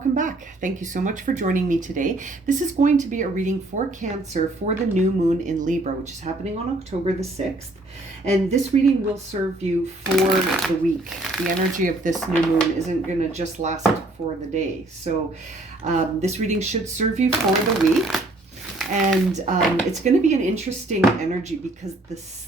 welcome back. Thank you so much for joining me today. This is going to be a reading for Cancer for the new moon in Libra, which is happening on October the 6th. And this reading will serve you for the week. The energy of this new moon isn't going to just last for the day. So this reading should serve you for the week. And it's going to be an interesting energy because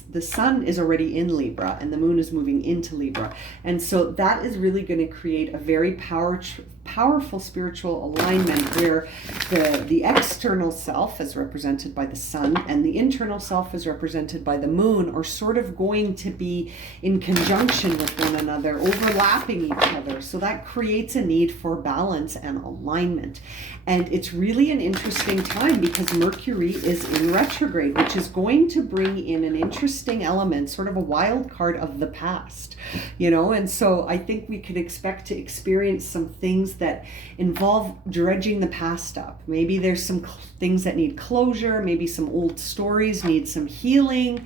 the sun is already in Libra and the moon is moving into Libra. And so that is really going to create a very powerful spiritual alignment where the external self is represented by the sun and the internal self is represented by the moon are sort of going to be in conjunction with one another, overlapping each other. So that creates a need for balance and alignment. And it's really an interesting time because Mercury is in retrograde, which is going to bring in an interesting element, sort of a wild card of the past, and so I think we could expect to experience some things that involve dredging the past up. Maybe there's some things that need closure, maybe some old stories need some healing.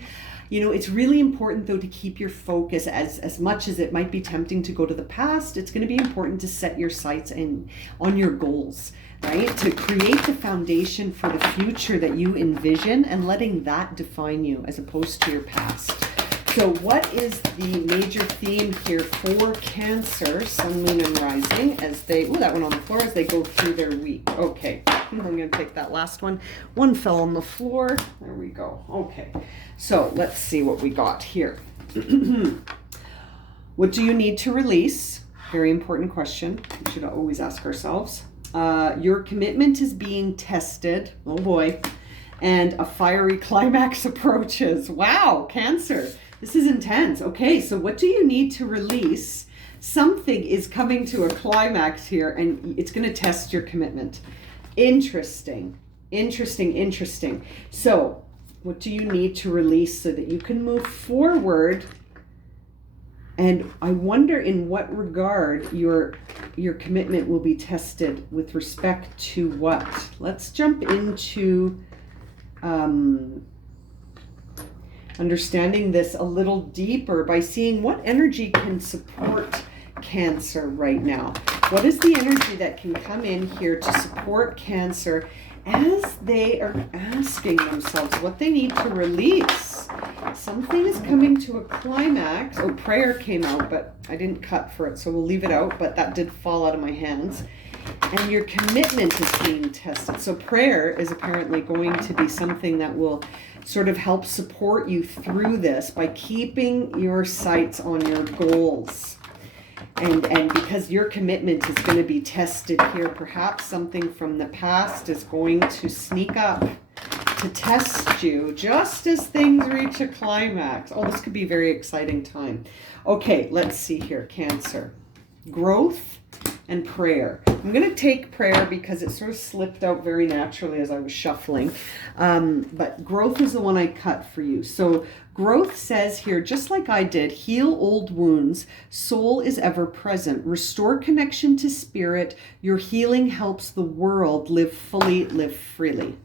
It's really important though to keep your focus as much as it might be tempting to go to the past. It's going to be important to set your sights on your goals, right? To create the foundation for the future that you envision and letting that define you as opposed to your past. So what is the major theme here for Cancer, Sun, Moon, and Rising as they, that one on the floor, as they go through their week? Okay, I'm going to take that last one. One fell on the floor. There we go. Okay, so let's see what we got here. What do you need to release? Very important question. We should always ask ourselves. Your commitment is being tested. Oh boy. And a fiery climax approaches. Wow, Cancer. This is intense. Okay, so what do you need to release? Something is coming to a climax here and it's going to test your commitment. Interesting. So what do you need to release so that you can move forward? And I wonder in what regard your commitment will be tested with respect to what? Let's jump into understanding this a little deeper by seeing what energy can support Cancer right now. What is the energy that can come in here to support Cancer as they are asking themselves what they need to release? Something is coming to a climax. Oh, prayer came out, but I didn't cut for it, so we'll leave it out, but that did fall out of my hands. And your commitment is being tested. So prayer is apparently going to be something that will sort of help support you through this by keeping your sights on your goals. And because your commitment is going to be tested here, perhaps something from the past is going to sneak up to test you just as things reach a climax. Oh, this could be a very exciting time. Okay, let's see here, Cancer. Growth and prayer. I'm going to take prayer because it sort of slipped out very naturally as I was shuffling. But growth is the one I cut for you. So growth says here, just like I did, heal old wounds. Soul is ever present. Restore connection to spirit. Your healing helps the world live fully, live freely.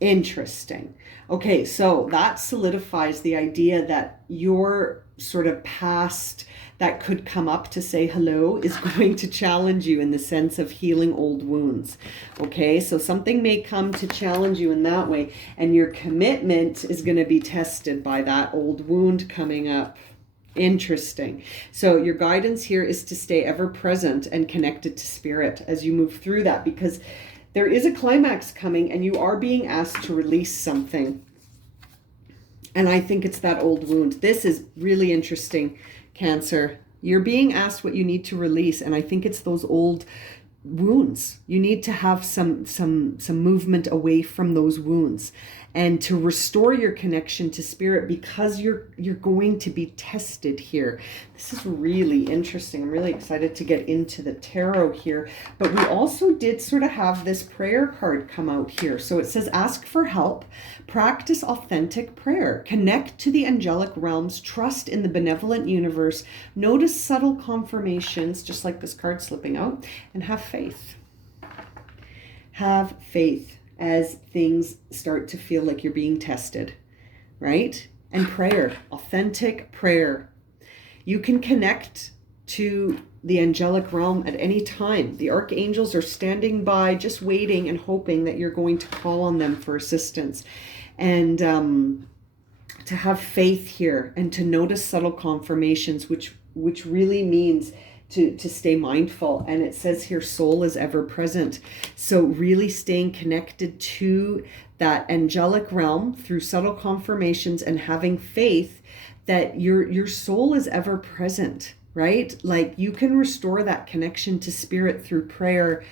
Interesting. Okay, so that solidifies the idea that your sort of past that could come up to say hello is going to challenge you in the sense of healing old wounds. Okay, so something may come to challenge you in that way, and your commitment is going to be tested by that old wound coming up. Interesting. So your guidance here is to stay ever present and connected to spirit as you move through that, because there is a climax coming and you are being asked to release something. And I think it's that old wound. This is really interesting, Cancer. You're being asked what you need to release, and I think it's those old wounds. You need to have some movement away from those wounds and to restore your connection to spirit because you're going to be tested here. This is really interesting. I'm really excited to get into the tarot here, but we also did sort of have this prayer card come out here. So it says, ask for help, practice authentic prayer, connect to the angelic realms, trust in the benevolent universe, notice subtle confirmations, just like this card slipping out, and have faith. Have faith as things start to feel like you're being tested, right? And prayer, authentic prayer. You can connect to the angelic realm at any time. The archangels are standing by, just waiting and hoping that you're going to call on them for assistance. And to have faith here and to notice subtle confirmations, which really means to stay mindful. And it says here, soul is ever present. So really staying connected to that angelic realm through subtle confirmations and having faith that your soul is ever present, right? Like you can restore that connection to spirit through prayer,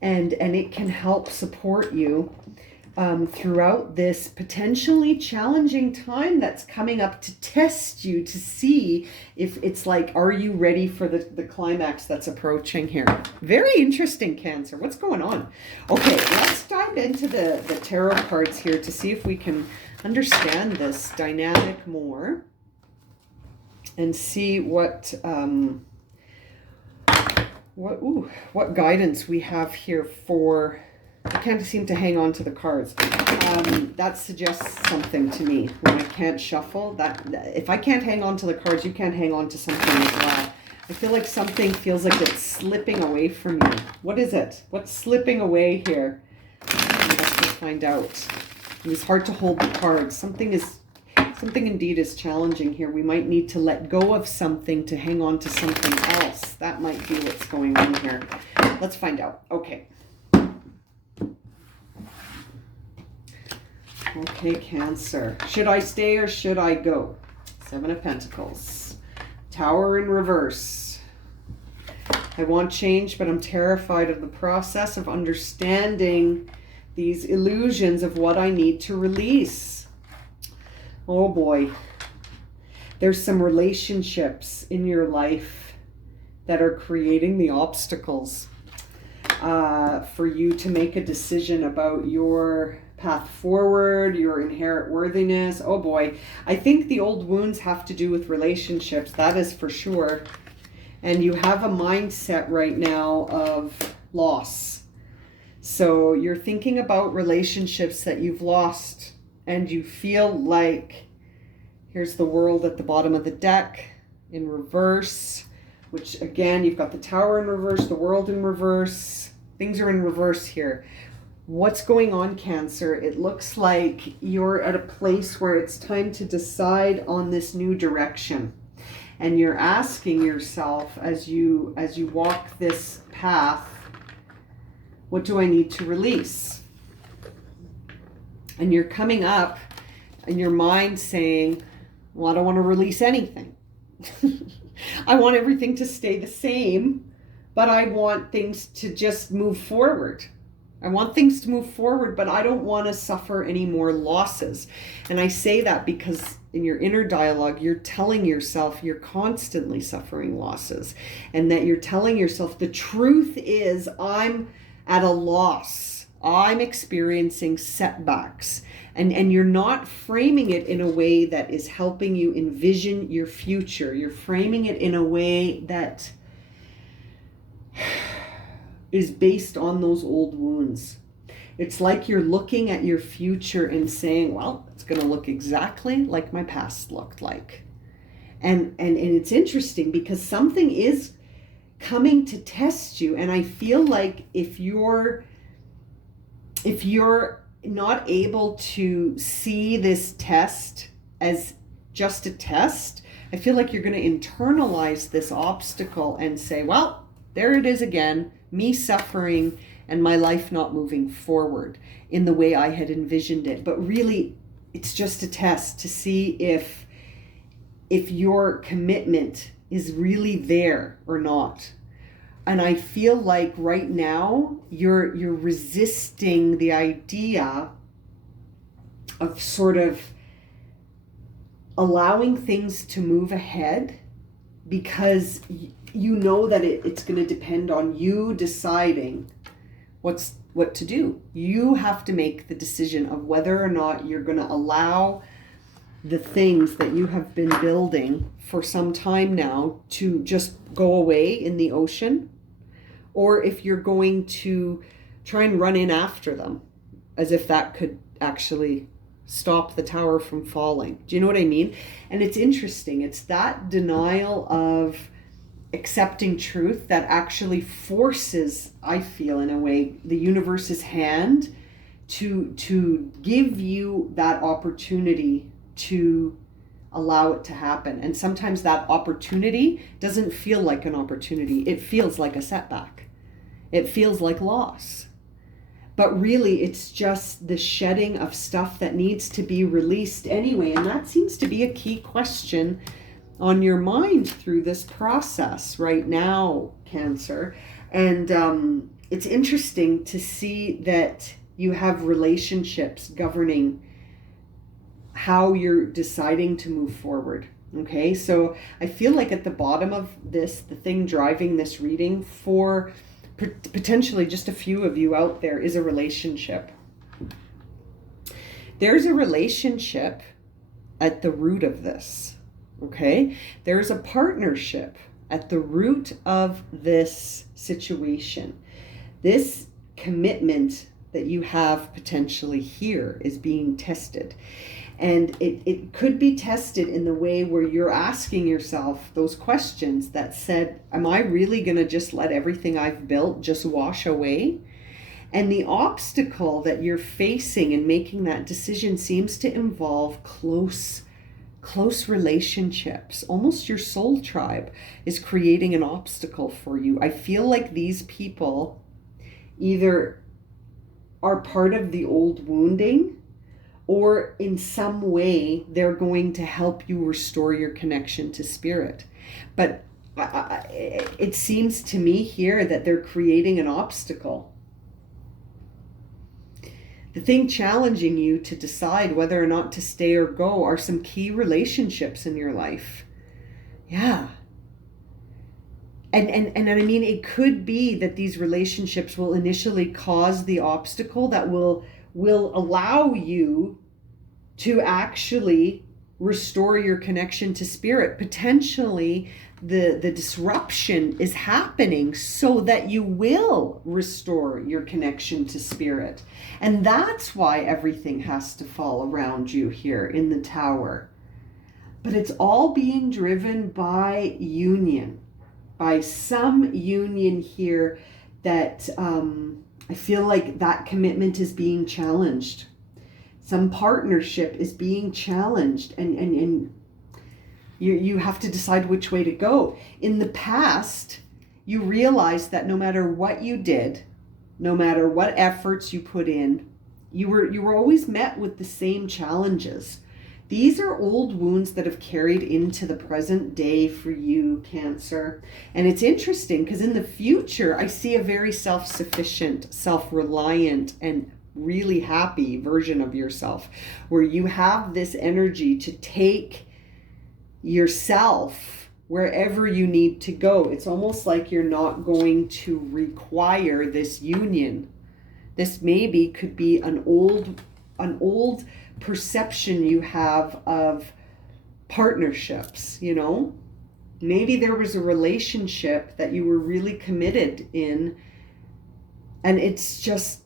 and it can help support you throughout this potentially challenging time that's coming up to test you, to see if it's like, are you ready for the climax that's approaching here? Very interesting, Cancer. What's going on? Okay, let's dive into the tarot cards here to see if we can understand this dynamic more and see what guidance we have here for. I can't seem to hang on to the cards. That suggests something to me when I can't shuffle. That if I can't hang on to the cards, you can't hang on to something as well. I feel like something feels like it's slipping away from you. What is it? What's slipping away here? Let's find out. It was hard to hold the cards. Something indeed is challenging here. We might need to let go of something to hang on to something else. That might be what's going on here. Let's find out. Okay. Okay, Cancer. Should I stay or should I go? Seven of Pentacles. Tower in reverse. I want change, but I'm terrified of the process of understanding these illusions of what I need to release. Oh boy. There's some relationships in your life that are creating the obstacles for you to make a decision about your path forward, your inherent worthiness. Oh boy. I think the old wounds have to do with relationships. That is for sure. And you have a mindset right now of loss. So you're thinking about relationships that you've lost, and you feel like, here's the World at the bottom of the deck in reverse, which again, you've got the Tower in reverse, the World in reverse. Things are in reverse here. What's going on, Cancer? It looks like you're at a place where it's time to decide on this new direction. And you're asking yourself as you walk this path, what do I need to release? And you're coming up in your mind saying, well, I don't want to release anything. I want everything to stay the same, but I want things to just move forward. I want things to move forward, but I don't want to suffer any more losses. And I say that because in your inner dialogue, you're telling yourself you're constantly suffering losses, and that you're telling yourself the truth is, I'm at a loss. I'm experiencing setbacks. And you're not framing it in a way that is helping you envision your future. You're framing it in a way that is based on those old wounds. It's like you're looking at your future and saying, well, it's going to look exactly like my past looked like. And it's interesting because something is coming to test you. And I feel like if you're not able to see this test as just a test, I feel like you're going to internalize this obstacle and say, well, there it is again, me suffering and my life not moving forward in the way I had envisioned it. But really, it's just a test to see if your commitment is really there or not. And I feel like right now you're resisting the idea of sort of allowing things to move ahead, because you know that it's going to depend on you deciding what to do. You have to make the decision of whether or not you're going to allow the things that you have been building for some time now to just go away in the ocean, or if you're going to try and run in after them as if that could actually stop the tower from falling. Do you know what I mean? And it's interesting. It's that denial of accepting truth that actually forces, I feel in a way, the universe's hand to give you that opportunity to allow it to happen. And sometimes that opportunity doesn't feel like an opportunity. It feels like a setback. It feels like loss. But really, it's just the shedding of stuff that needs to be released anyway. And that seems to be a key question on your mind through this process right now, Cancer. And it's interesting to see that you have relationships governing how you're deciding to move forward. Okay, so I feel like at the bottom of this, the thing driving this reading for potentially just a few of you out there is a relationship. There's a relationship at the root of this. Okay, there's a partnership at the root of this situation. This commitment that you have potentially here is being tested. And it could be tested in the way where you're asking yourself those questions that said, am I really going to just let everything I've built just wash away? And the obstacle that you're facing in making that decision seems to involve close relationships. Almost your soul tribe is creating an obstacle for you. I feel like these people either are part of the old wounding, or in some way they're going to help you restore your connection to spirit. But it seems to me here that they're creating an obstacle. The thing challenging you to decide whether or not to stay or go are some key relationships in your life. Yeah. And I mean, it could be that these relationships will initially cause the obstacle that will allow you to actually restore your connection to spirit. Potentially, the disruption is happening so that you will restore your connection to spirit. And that's why everything has to fall around you here in the Tower. But it's all being driven by union, by some union here that I feel like that commitment is being challenged. Some partnership is being challenged, and you have to decide which way to go. In the past, you realized that no matter what you did, no matter what efforts you put in, you were always met with the same challenges. These are old wounds that have carried into the present day for you, Cancer. And it's interesting because in the future, I see a very self-sufficient, self-reliant, and really happy version of yourself, where you have this energy to take yourself wherever you need to go. It's almost like you're not going to require this union. This maybe could be an old perception you have of partnerships, you know? Maybe there was a relationship that you were really committed in, and it's just,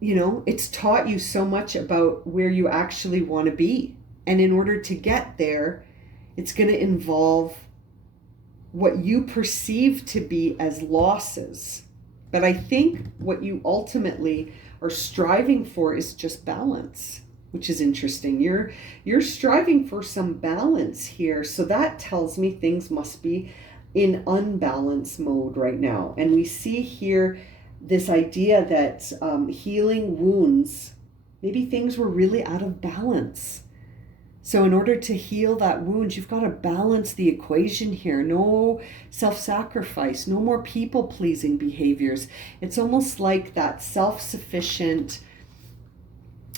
you know, it's taught you so much about where you actually want to be. And in order to get there, it's going to involve what you perceive to be as losses. But I think what you ultimately are striving for is just balance, which is interesting. You're striving for some balance here. So that tells me things must be in unbalance mode right now. And we see here this idea that healing wounds, maybe things were really out of balance. So in order to heal that wound, you've got to balance the equation here. No self-sacrifice, no more people-pleasing behaviors. It's almost like that self-sufficient,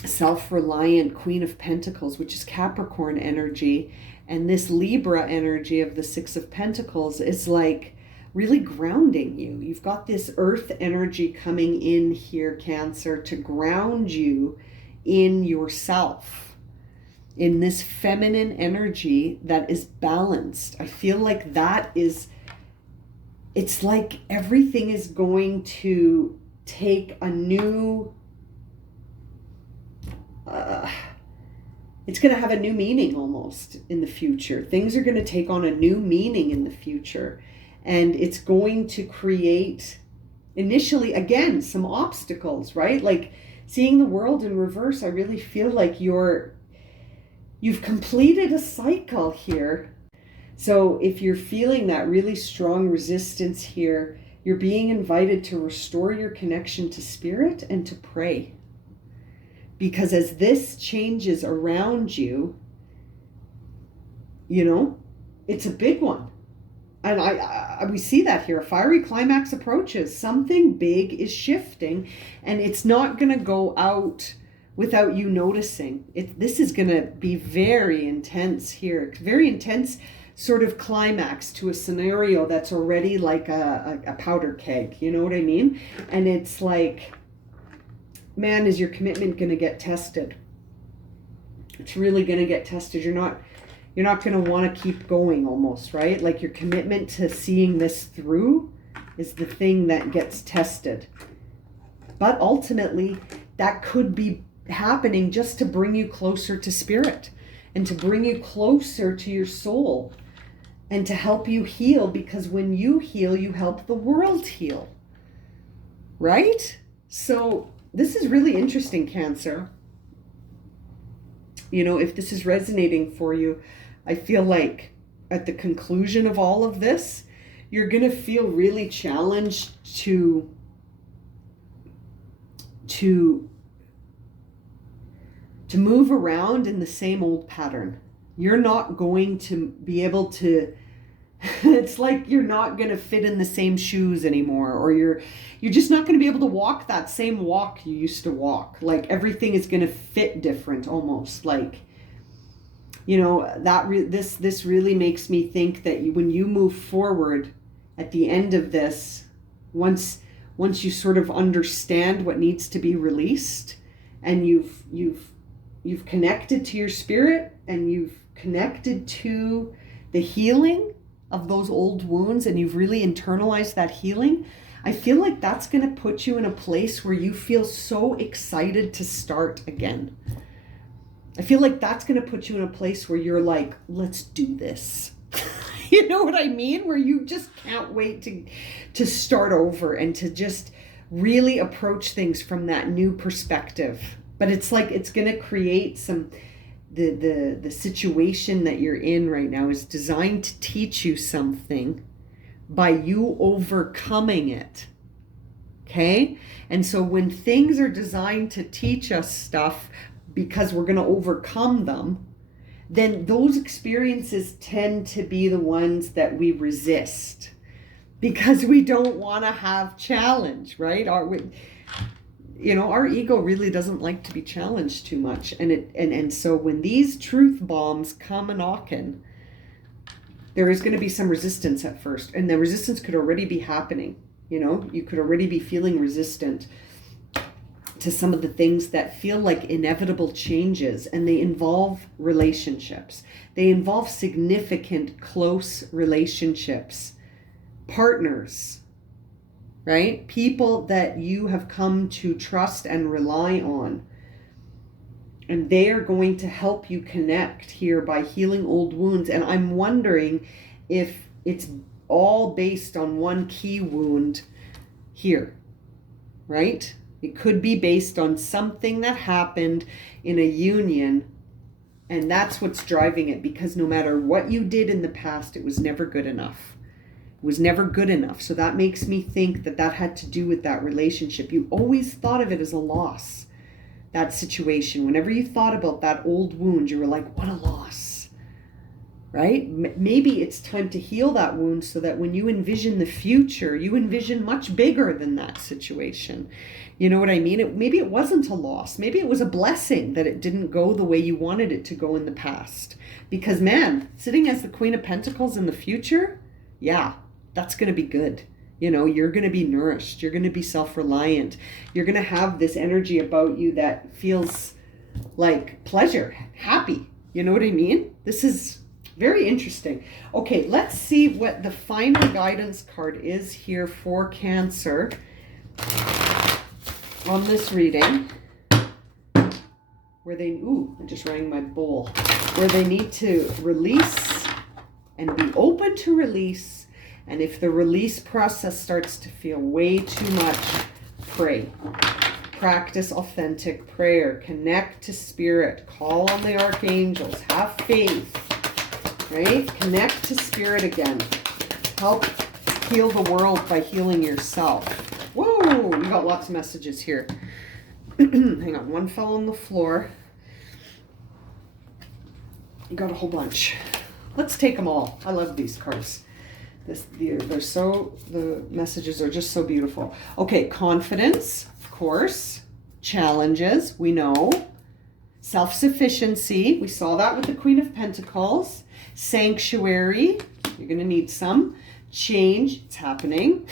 self-reliant Queen of Pentacles, which is Capricorn energy, and this Libra energy of the Six of Pentacles is like really grounding you. You've got this earth energy coming in here, Cancer, to ground you in yourself, in this feminine energy that is balanced. I feel like that is, it's like everything is going to take a new, it's going to have a new meaning almost in the future. Things are going to take on a new meaning in the future. And it's going to create initially, again, some obstacles, right? Like seeing the world in reverse, I really feel like you've completed a cycle here. So if you're feeling that really strong resistance here, you're being invited to restore your connection to spirit and to pray. Because as this changes around you, it's a big one. And we see that here. A fiery climax approaches. Something big is shifting, and it's not going to go out without you noticing. This is going to be very intense here. Very intense sort of climax to a scenario that's already like a powder keg. You know what I mean? And it's like, man, is your commitment going to get tested? It's really going to get tested. You're not going to want to keep going almost, right? Like your commitment to seeing this through is the thing that gets tested. But ultimately, that could be happening just to bring you closer to spirit and to bring you closer to your soul and to help you heal, because when you heal, you help the world heal, right? So this is really interesting, Cancer. If this is resonating for you, I feel like at the conclusion of all of this, you're going to feel really challenged to move around in the same old pattern. You're not going to be able to, it's like you're not going to fit in the same shoes anymore, or you're just not going to be able to walk that same walk you used to walk. Like everything is going to fit different almost. Like, this really makes me think that when you move forward at the end of this, once you sort of understand what needs to be released, and you've connected to your spirit, and you've connected to the healing of those old wounds, and you've really internalized that healing, I feel like that's going to put you in a place where you feel so excited to start again. I feel like that's going to put you in a place where you're like, let's do this. You know what I mean? Where you just can't wait to start over and to just really approach things from that new perspective. But it's like it's going to create the situation that you're in right now is designed to teach you something by you overcoming it. Okay? And so when things are designed to teach us stuff because we're going to overcome them, then those experiences tend to be the ones that we resist because we don't want to have challenge, right? Our ego really doesn't like to be challenged too much. And so when these truth bombs come a-knocking, there is going to be some resistance at first. And the resistance could already be happening. You could already be feeling resistant to some of the things that feel like inevitable changes, and they involve relationships. They involve significant, close relationships, partners, right? People that you have come to trust and rely on. And they are going to help you connect here by healing old wounds. And I'm wondering if it's all based on one key wound here, right? It could be based on something that happened in a union, and that's what's driving it, because no matter what you did in the past, it was never good enough. It was never good enough. So that makes me think that had to do with that relationship. You always thought of it as a loss, that situation. Whenever you thought about that old wound, you were like, what a loss, right? Maybe it's time to heal that wound so that when you envision the future, you envision much bigger than that situation. You know what I mean? Maybe it wasn't a loss. Maybe it was a blessing that it didn't go the way you wanted it to go in the past. Because man, sitting as the Queen of Pentacles in the future, yeah, that's going to be good. You're going to be nourished. You're going to be self-reliant. You're going to have this energy about you that feels like pleasure, happy. You know what I mean? This is very interesting. Okay, let's see what the final guidance card is here for Cancer on this reading, where I just rang my bowl, where they need to release and be open to release And if the release process starts to feel way too much, pray. Practice authentic prayer. Connect to spirit. Call on the archangels. Have faith. Right? Connect to spirit again. Help heal the world by healing yourself. Whoa, we got lots of messages here. Hang on, one fell on the floor. You got a whole bunch. Let's take them all. I love these cards. The messages are just so beautiful. Okay, confidence, of course. Challenges, we know. Self-sufficiency, we saw that with the Queen of Pentacles. Sanctuary, you're going to need some. Change, it's happening.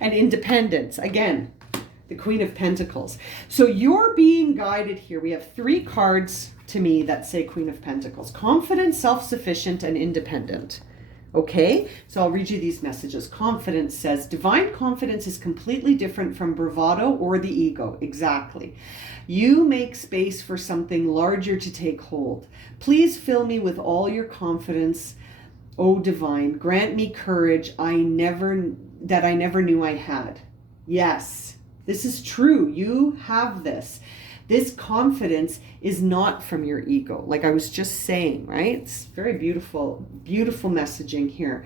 And independence, again, the Queen of Pentacles. So you're being guided here. We have 3 cards to me that say Queen of Pentacles. Confident, self-sufficient, and independent. Okay, so I'll read you these messages. Confidence says, divine confidence is completely different from bravado or the ego. Exactly. You make space for something larger to take hold. Please fill me with all your confidence, O divine. Grant me courage that I never knew I had. Yes, this is true. You have this. This confidence is not from your ego, like I was just saying, right? It's very beautiful, beautiful messaging here.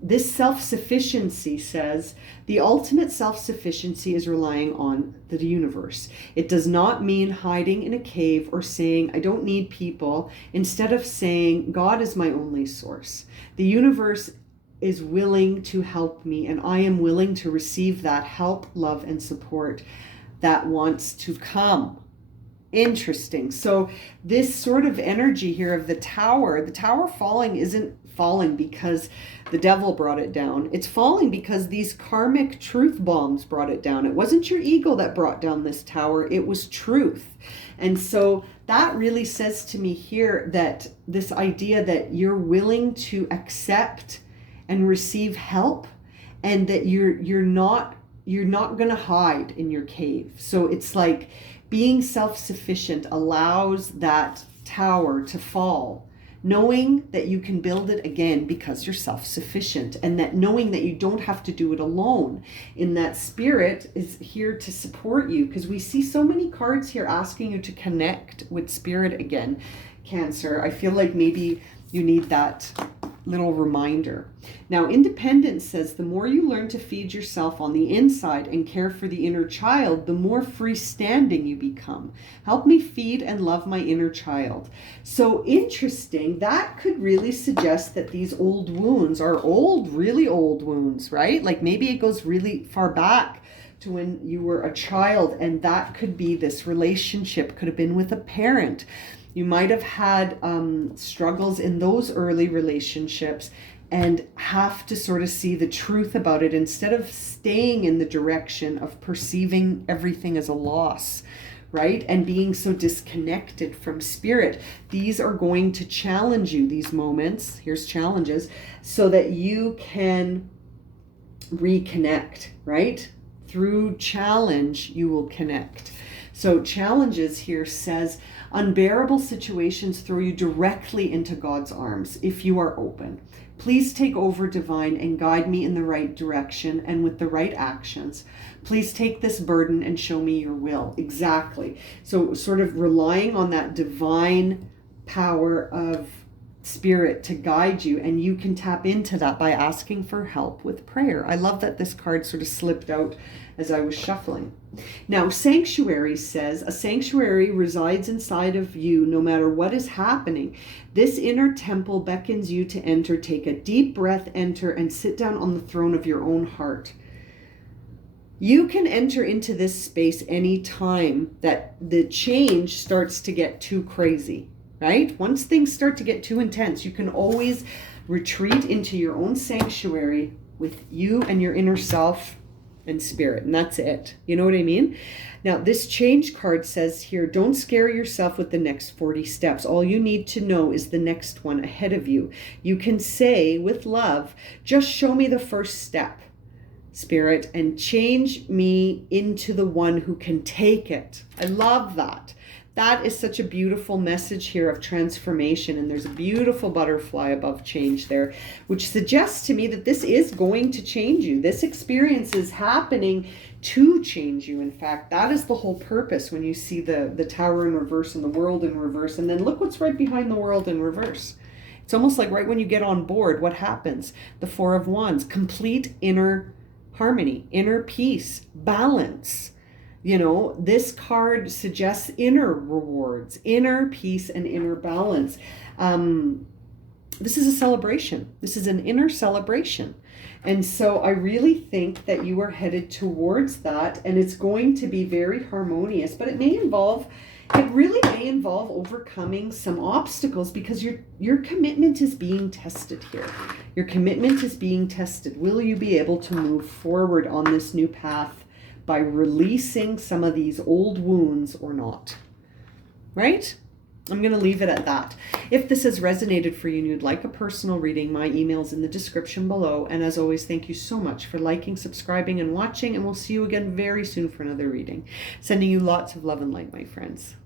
This self-sufficiency says, the ultimate self-sufficiency is relying on the universe. It does not mean hiding in a cave or saying, I don't need people, instead of saying, God is my only source. The universe is willing to help me, and I am willing to receive that help, love, and support that wants to come. Interesting. So this sort of energy here of the tower falling isn't falling because the devil brought it down. It's falling because these karmic truth bombs brought it down. It wasn't your ego that brought down this tower. It was truth. And so that really says to me here that this idea that you're willing to accept and receive help, and that you're not going to hide in your cave. So it's like being self-sufficient allows that tower to fall, knowing that you can build it again because you're self-sufficient, and that knowing that you don't have to do it alone, in that spirit is here to support you, because we see so many cards here asking you to connect with spirit again. Cancer, I feel like maybe you need that little reminder. Now, independence says the more you learn to feed yourself on the inside and care for the inner child, the more freestanding you become. Help me feed and love my inner child. So interesting. That could really suggest that these old wounds are old, really old wounds, right? Like maybe it goes really far back to when you were a child, and that could be this relationship, could have been with a parent. You might have had struggles in those early relationships and have to sort of see the truth about it instead of staying in the direction of perceiving everything as a loss, right? And being so disconnected from spirit. These are going to challenge you, these moments. Here's challenges, so that you can reconnect, right? Through challenge, you will connect. So challenges here says, unbearable situations throw you directly into God's arms if you are open. Please take over, divine, and guide me in the right direction and with the right actions. Please take this burden and show me your will. Exactly. So sort of relying on that divine power of spirit to guide you, and you can tap into that by asking for help with prayer. I love that this card sort of slipped out as I was shuffling. Now, sanctuary says, a sanctuary resides inside of you no matter what is happening. This inner temple beckons you to enter. Take a deep breath, enter, and sit down on the throne of your own heart. You can enter into this space any time that the change starts to get too crazy, right? Once things start to get too intense, you can always retreat into your own sanctuary with you and your inner self and spirit, and that's it. You know what I mean? Now, this change card says here, don't scare yourself with the next 40 steps. All you need to know is the next one ahead of you. You can say with love, just show me the first step, spirit, and change me into the one who can take it. I love that. That is such a beautiful message here of transformation. And there's a beautiful butterfly above change there, which suggests to me that this is going to change you. This experience is happening to change you. In fact, that is the whole purpose when you see the tower in reverse and the world in reverse. And then look what's right behind the world in reverse. It's almost like right when you get on board, what happens? The Four of Wands, complete inner harmony, inner peace, balance. You know, this card suggests inner rewards, inner peace, and inner balance. This is a celebration. This is an inner celebration. And so I really think that you are headed towards that, and it's going to be very harmonious, but it really may involve overcoming some obstacles, because your commitment is being tested here. Your commitment is being tested. Will you be able to move forward on this new path by releasing some of these old wounds or not? Right? I'm going to leave it at that. If this has resonated for you and you'd like a personal reading, my email's in the description below. And as always, thank you so much for liking, subscribing, and watching. And we'll see you again very soon for another reading. Sending you lots of love and light, my friends.